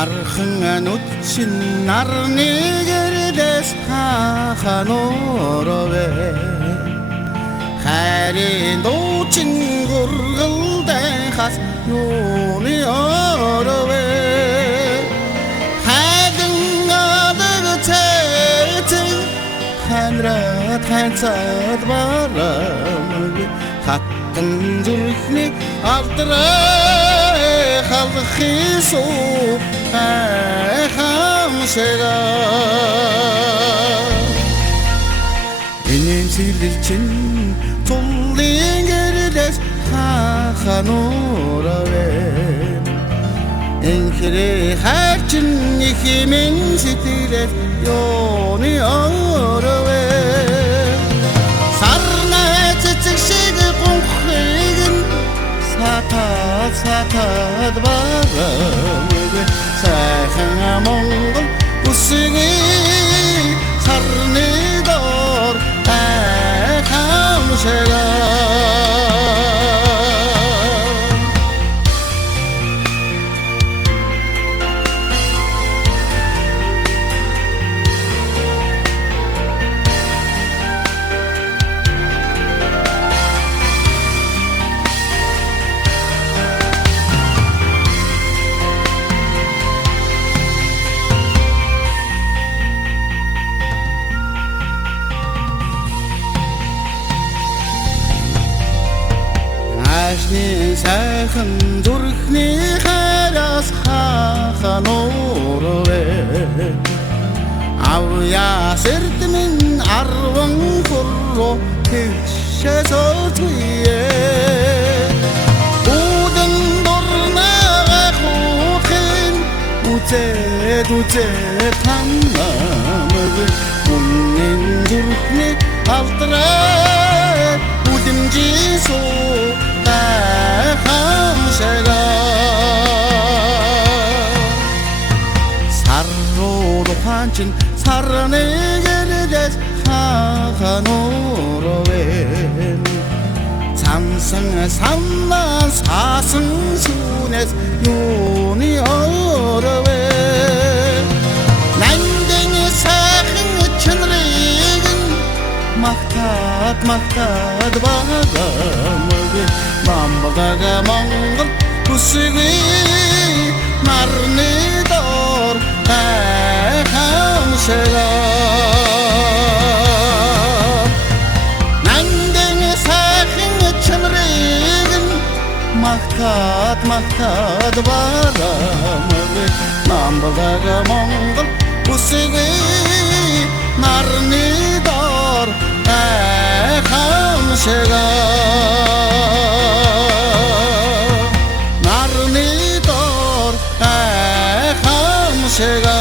архын үтчин нарны гэрдээс хахан орвэ хайрын дуучин гургалтай хас юуны орвэ хайдан адаг цэцэн ханрат ханцад барам хаттан зүрхний алдраа халахису хамшэга энэм сэлэлчин туллын гэрдээс хахан орвэ энхрэ хайчин ихэмэн сэтгэлээс юуны орвэ сарна цэцэг шиг гонхыг сатад барам сайхан Монгол бүсгүй сарны дор хамшэга сайхан зүрхний хайраас хахан орвэ авья сэрдмэн арван хурро тэгшэсотгие будэн дорнага хутхэн үзэд таннамэг үнэн зүрхний алтраа удэмжисо хамшэга сарро туханчин сарны гэрдээс хахан орвэ самсан самнан саасан сүнэс юуны орвэ нандин сайхан чанарыг махтад багамэг Бамбага Монгол бүсгүй нарны дор хамшэга нандин сайхан чанарыг махтад барамэг Бамбага Монгол бүсгүй нарны дор хамшэга narni dor hamshega